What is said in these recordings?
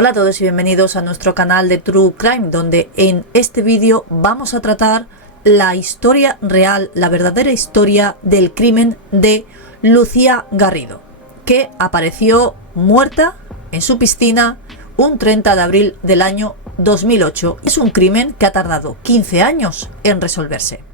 Hola a todos y bienvenidos a nuestro canal de True Crime, donde en este vídeo vamos a tratar la historia real, la verdadera historia del crimen de Lucía Garrido, que apareció muerta en su piscina un 30 de abril del año 2008. Es un crimen que ha tardado 15 años en resolverse.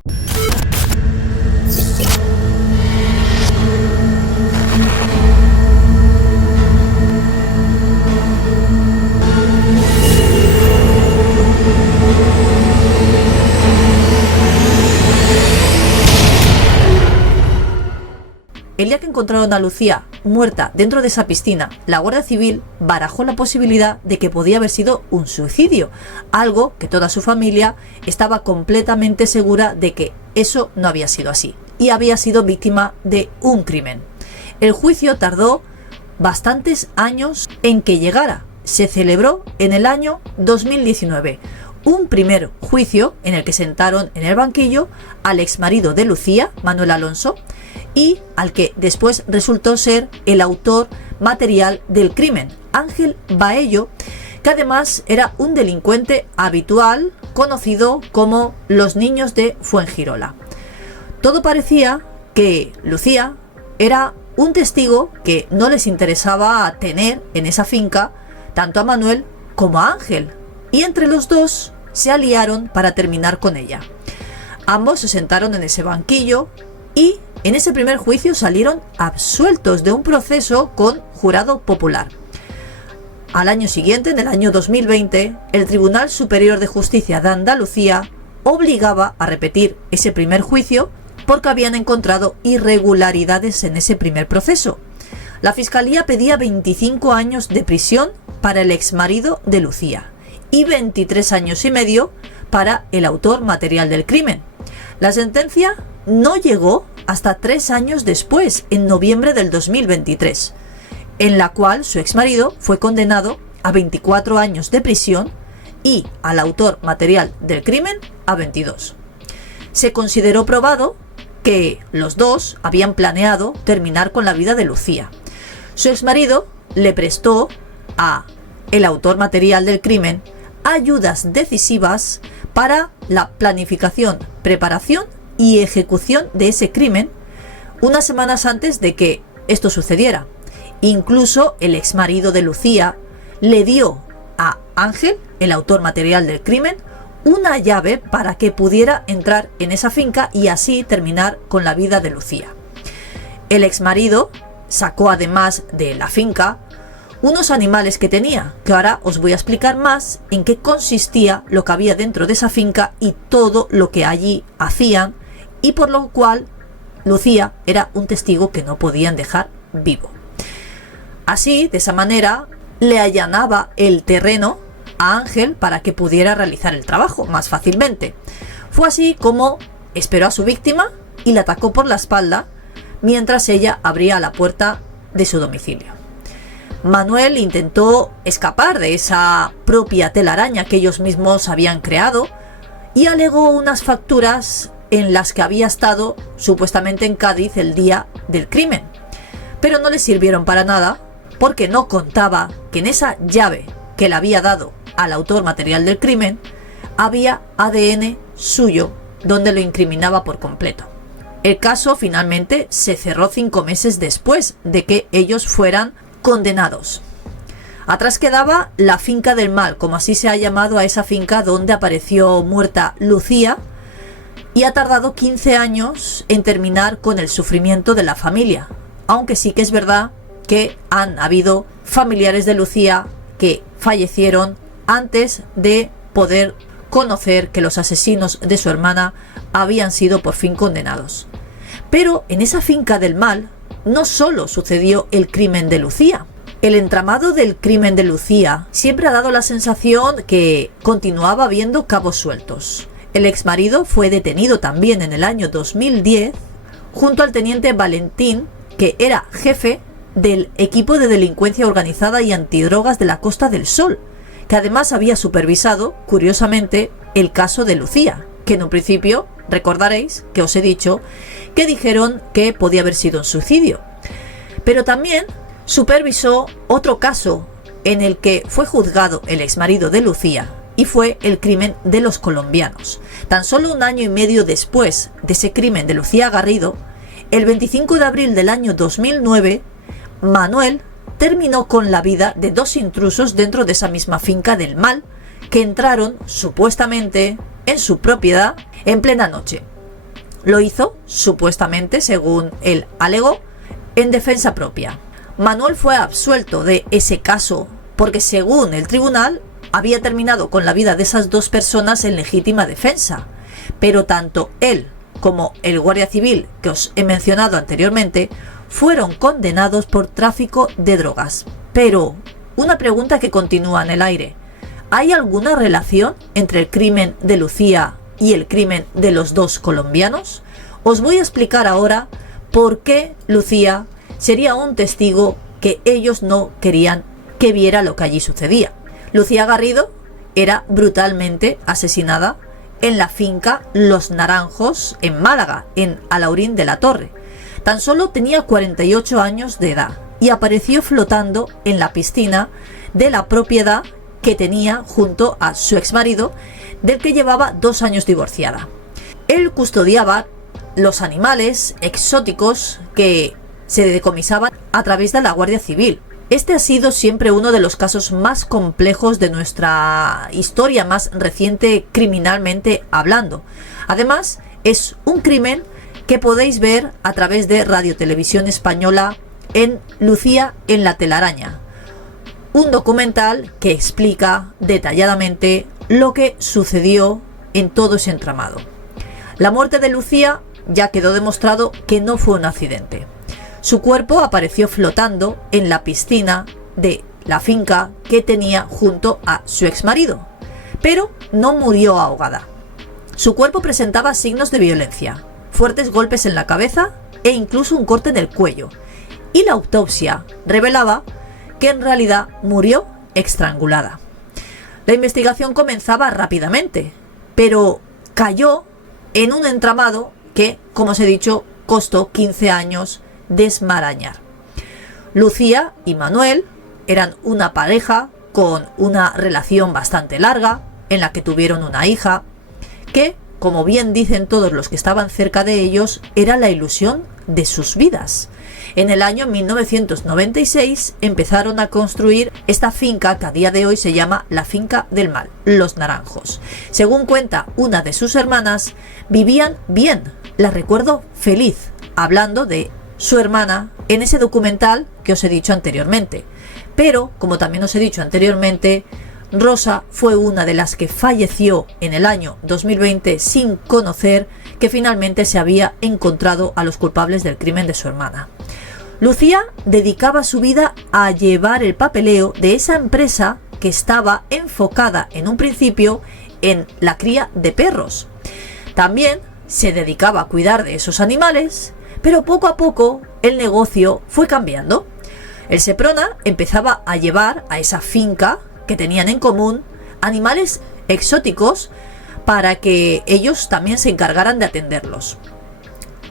El día que encontraron a Lucía muerta dentro de esa piscina, la Guardia Civil barajó la posibilidad de que podía haber sido un suicidio, algo que toda su familia estaba completamente segura de que eso no había sido así y había sido víctima de un crimen. El juicio tardó bastantes años en que llegara. Se celebró en el año 2019. Un primer juicio en el que sentaron en el banquillo al exmarido de Lucía, Manuel Alonso, y al que después resultó ser el autor material del crimen, Ángel Baello, que además era un delincuente habitual conocido como los niños de Fuengirola. Todo parecía que Lucía era un testigo que no les interesaba tener en esa finca tanto a Manuel como a Ángel, y entre los dos se aliaron para terminar con ella. Ambos se sentaron en ese banquillo y en ese primer juicio salieron absueltos de un proceso con jurado popular. Al año siguiente, en el año 2020, el Tribunal Superior de Justicia de Andalucía obligaba a repetir ese primer juicio porque habían encontrado irregularidades en ese primer proceso. La Fiscalía pedía 25 años de prisión para el exmarido de Lucía y 23 años y medio para el autor material del crimen. La sentencia no llegó hasta 3 años después, en noviembre del 2023, en la cual su exmarido fue condenado a 24 años de prisión y al autor material del crimen a 22. Se consideró probado que los dos habían planeado terminar con la vida de Lucía. Su exmarido le prestó a el autor material del crimen ayudas decisivas para la planificación, preparación y ejecución de ese crimen unas semanas antes de que esto sucediera. Incluso el exmarido de Lucía le dio a Ángel, el autor material del crimen, una llave para que pudiera entrar en esa finca y así terminar con la vida de Lucía. El exmarido sacó además de la finca unos animales que tenía, que ahora os voy a explicar más en qué consistía lo que había dentro de esa finca y todo lo que allí hacían, y por lo cual Lucía era un testigo que no podían dejar vivo. Así, de esa manera, le allanaba el terreno a Ángel para que pudiera realizar el trabajo más fácilmente. Fue así como esperó a su víctima y la atacó por la espalda mientras ella abría la puerta de su domicilio. Manuel intentó escapar de esa propia telaraña que ellos mismos habían creado y alegó unas facturas en las que había estado supuestamente en Cádiz el día del crimen, pero no le sirvieron para nada porque no contaba que en esa llave que le había dado al autor material del crimen había ADN suyo donde lo incriminaba por completo. El caso finalmente se cerró 5 meses después de que ellos fueran condenados. Atrás quedaba la finca del mal, como así se ha llamado a esa finca donde apareció muerta Lucía, y ha tardado 15 años en terminar con el sufrimiento de la familia, aunque sí que es verdad que han habido familiares de Lucía que fallecieron antes de poder conocer que los asesinos de su hermana habían sido por fin condenados. Pero en esa finca del mal no solo sucedió el crimen de Lucía. El entramado del crimen de Lucía siempre ha dado la sensación que continuaba habiendo cabos sueltos. El exmarido fue detenido también en el año 2010 junto al teniente Valentín, que era jefe del equipo de delincuencia organizada y antidrogas de la Costa del Sol, que además había supervisado, curiosamente, el caso de Lucía, que en un principio, recordaréis que os he dicho que dijeron que podía haber sido un suicidio. Pero también supervisó otro caso en el que fue juzgado el exmarido de Lucía, y fue el crimen de los colombianos. Tan solo un año y medio después de ese crimen de Lucía Garrido, el 25 de abril del año 2009, Manuel terminó con la vida de dos intrusos dentro de esa misma finca del Mal, que entraron supuestamente en su propiedad en plena noche. Lo hizo, supuestamente, según él alegó, en defensa propia. Manuel fue absuelto de ese caso porque, según el tribunal, había terminado con la vida de esas dos personas en legítima defensa. Pero tanto él como el guardia civil que os he mencionado anteriormente fueron condenados por tráfico de drogas. Pero una pregunta que continúa en el aire: ¿hay alguna relación entre el crimen de Lucía y el crimen de los dos colombianos? Os voy a explicar ahora por qué Lucía sería un testigo que ellos no querían que viera lo que allí sucedía. Lucía Garrido era brutalmente asesinada en la finca Los Naranjos, en Málaga, en Alhaurín de la Torre. Tan solo tenía 48 años de edad y apareció flotando en la piscina de la propiedad que tenía junto a su exmarido, del que llevaba 2 años divorciada. Él custodiaba los animales exóticos que se decomisaban a través de la Guardia Civil. Este ha sido siempre uno de los casos más complejos de nuestra historia más reciente, criminalmente hablando. Además, es un crimen que podéis ver a través de Radio Televisión Española en Lucía en la telaraña, un documental que explica detalladamente lo que sucedió en todo ese entramado. La muerte de Lucía ya quedó demostrado que no fue un accidente. Su cuerpo apareció flotando en la piscina de la finca que tenía junto a su exmarido, pero no murió ahogada. Su cuerpo presentaba signos de violencia, fuertes golpes en la cabeza e incluso un corte en el cuello, y la autopsia revelaba que en realidad murió estrangulada. La investigación comenzaba rápidamente, pero cayó en un entramado que, como os he dicho, costó 15 años desmarañar. Lucía y Manuel eran una pareja con una relación bastante larga, en la que tuvieron una hija, que, como bien dicen todos los que estaban cerca de ellos, era la ilusión de sus vidas. En el año 1996 empezaron a construir esta finca que a día de hoy se llama la Finca del Mal, Los Naranjos. Según cuenta una de sus hermanas, vivían bien, la recuerdo feliz, hablando de su hermana en ese documental que os he dicho anteriormente. Pero, como también os he dicho anteriormente, Rosa fue una de las que falleció en el año 2020 sin conocer que finalmente se había encontrado a los culpables del crimen de su hermana. Lucía dedicaba su vida a llevar el papeleo de esa empresa que estaba enfocada en un principio en la cría de perros. También se dedicaba a cuidar de esos animales, pero poco a poco el negocio fue cambiando. El Seprona empezaba a llevar a esa finca que tenían en común animales exóticos para que ellos también se encargaran de atenderlos.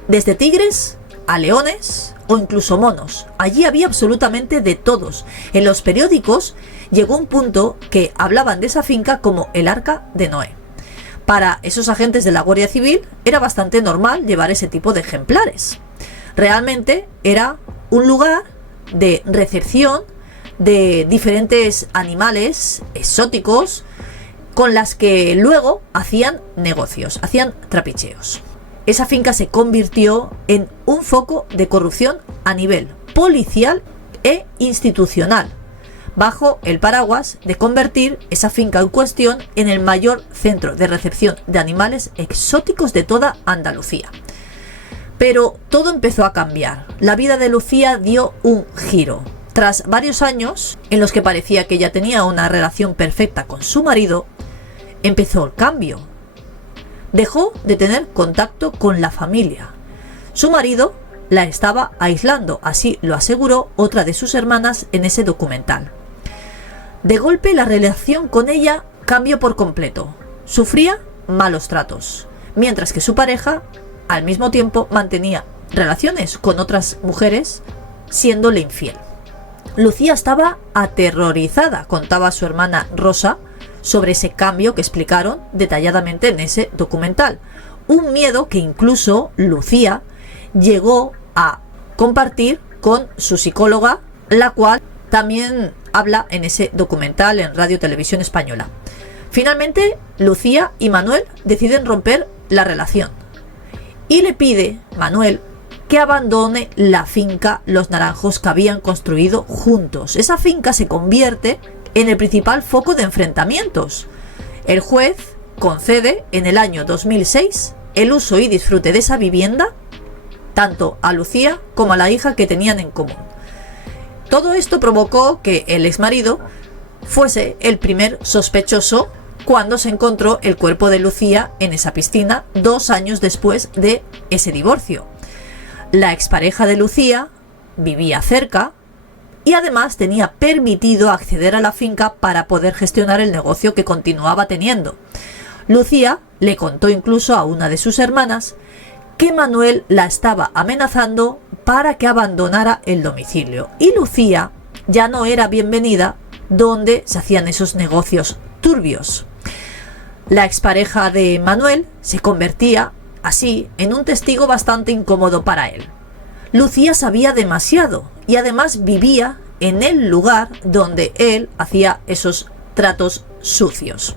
Desde tigres a leones o incluso monos. Allí había absolutamente de todos. En los periódicos llegó un punto que hablaban de esa finca como el Arca de Noé. Para esos agentes de la Guardia Civil era bastante normal llevar ese tipo de ejemplares. Realmente era un lugar de recepción de diferentes animales exóticos con las que luego hacían negocios, hacían trapicheos. Esa finca se convirtió en un foco de corrupción a nivel policial e institucional, bajo el paraguas de convertir esa finca en cuestión en el mayor centro de recepción de animales exóticos de toda Andalucía. Pero todo empezó a cambiar. La vida de Lucía dio un giro. Tras varios años en los que parecía que ella tenía una relación perfecta con su marido, empezó el cambio. Dejó de tener contacto con la familia. Su marido la estaba aislando, así lo aseguró otra de sus hermanas en ese documental. De golpe la relación con ella cambió por completo. Sufría malos tratos, mientras que su pareja al mismo tiempo mantenía relaciones con otras mujeres, siéndole infiel. Lucía estaba aterrorizada, contaba su hermana Rosa, sobre ese cambio que explicaron detalladamente en ese documental. Un miedo que incluso Lucía llegó a compartir con su psicóloga, la cual también habla en ese documental en Radio Televisión Española. Finalmente, Lucía y Manuel deciden romper la relación y le pide Manuel que abandone la finca Los Naranjos que habían construido juntos. Esa finca se convierte en el principal foco de enfrentamientos. El juez concede en el año 2006 el uso y disfrute de esa vivienda tanto a Lucía como a la hija que tenían en común. Todo esto provocó que el exmarido fuese el primer sospechoso cuando se encontró el cuerpo de Lucía en esa piscina 2 años después de ese divorcio. La expareja de Lucía vivía cerca y además tenía permitido acceder a la finca para poder gestionar el negocio que continuaba teniendo. Lucía le contó incluso a una de sus hermanas que Manuel la estaba amenazando para que abandonara el domicilio y Lucía ya no era bienvenida donde se hacían esos negocios turbios. La expareja de Manuel se convertía así en un testigo bastante incómodo para él. Lucía sabía demasiado y además vivía en el lugar donde él hacía esos tratos sucios.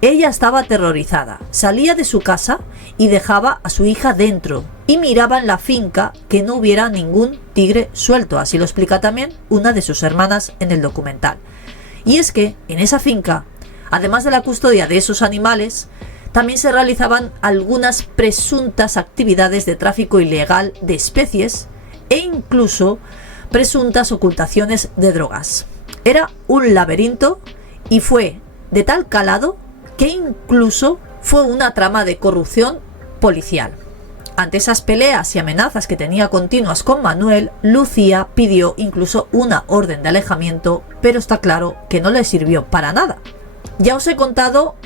Ella estaba aterrorizada, salía de su casa y dejaba a su hija dentro y miraba en la finca que no hubiera ningún tigre suelto, así lo explica también una de sus hermanas en el documental. Y es que en esa finca, además de la custodia de esos animales, también se realizaban algunas presuntas actividades de tráfico ilegal de especies e incluso presuntas ocultaciones de drogas. Era un laberinto y fue de tal calado que incluso fue una trama de corrupción policial. Ante esas peleas y amenazas que tenía continuas con Manuel, Lucía pidió incluso una orden de alejamiento, pero está claro que no le sirvió para nada. Ya os he contado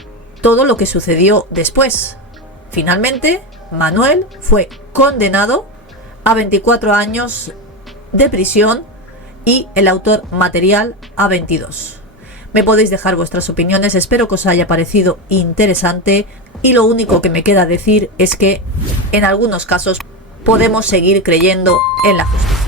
todo lo que sucedió después. Finalmente, Manuel fue condenado a 24 años de prisión y el autor material a 22. Me podéis dejar vuestras opiniones, espero que os haya parecido interesante y lo único que me queda decir es que en algunos casos podemos seguir creyendo en la justicia.